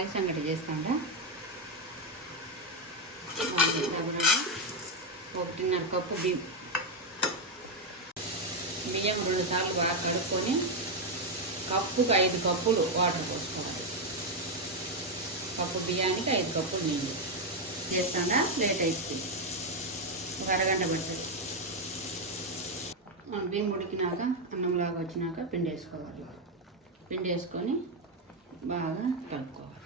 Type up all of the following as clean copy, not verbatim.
రాగి సంగటి చేస్తాడా. 1.5 కప్పు బియ్యం 2 సార్లు బాగా కడుక్కొని కప్పుకు 5 కప్పులు వాటర్ పోసుకోవాలి. కప్పు బియ్యానికి 5 కప్పులు నీళ్ళు చేస్తాడా. లేట్ అవుతుంది, ఒక అరగంట పడుతుంది. బియ్యం ఉడికినాక అన్నంలాగా వచ్చినాక పిండి వేసుకోవాలి. పిండి వేసుకొని బాగా కలుపుకోవాలి.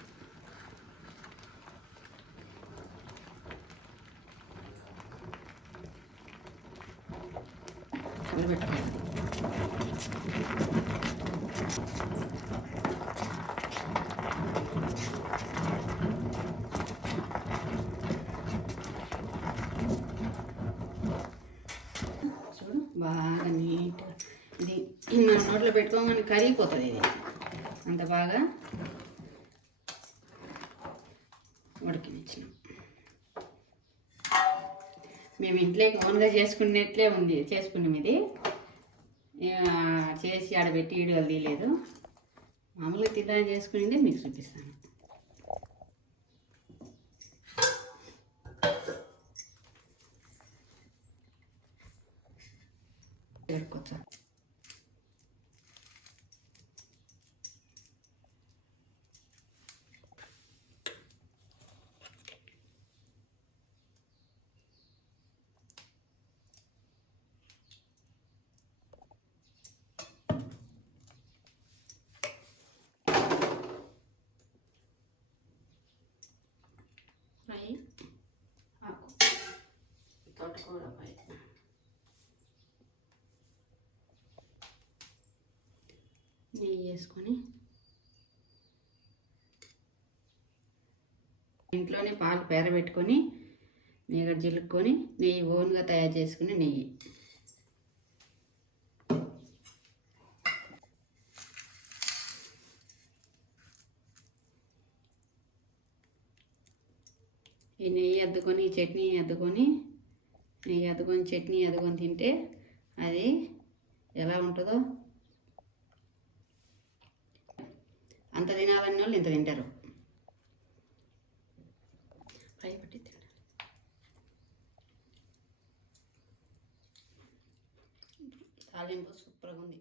పెట్టుకోవాలి. చూడు బాగా నీట్గా ఇది మన నోట్లో పెట్టుకోగానే కరిగిపోతుంది. ఇది అంత బాగా ఉడికినిచ్చినాం. మేము ఇంట్లో ఓన్గా చేసుకున్నట్లే ఉంది, చేసుకున్నాం. ఇది చేసి ఆడబెట్టి వీడియోలు తీయలేదు. మామూలుగా తిన్నా చేసుకునిందే మీకు చూపిస్తాను. పెట్టుకోవచ్చా. ఫ్రై ఆకు తోటకూర ఫ్రై నెయ్యి వేసుకొని ఇంట్లోనే పాలు పేరబెట్టుకొని మీగడ జిలుక్కొని నెయ్యి ఓన్గా తయారు చేసుకుని నెయ్యి ఈ నెయ్యి అద్దుకొని చట్నీ అద్దుకొని నెయ్యి అద్దుకొని చట్నీ అద్దుకొని తింటే అది ఎలా ఉంటుందో అంత తినాలన్న వాళ్ళు ఇంత తింటారు. ఫ్రై పట్టి తింటారు. తాలింపు సూపర్గా ఉంది.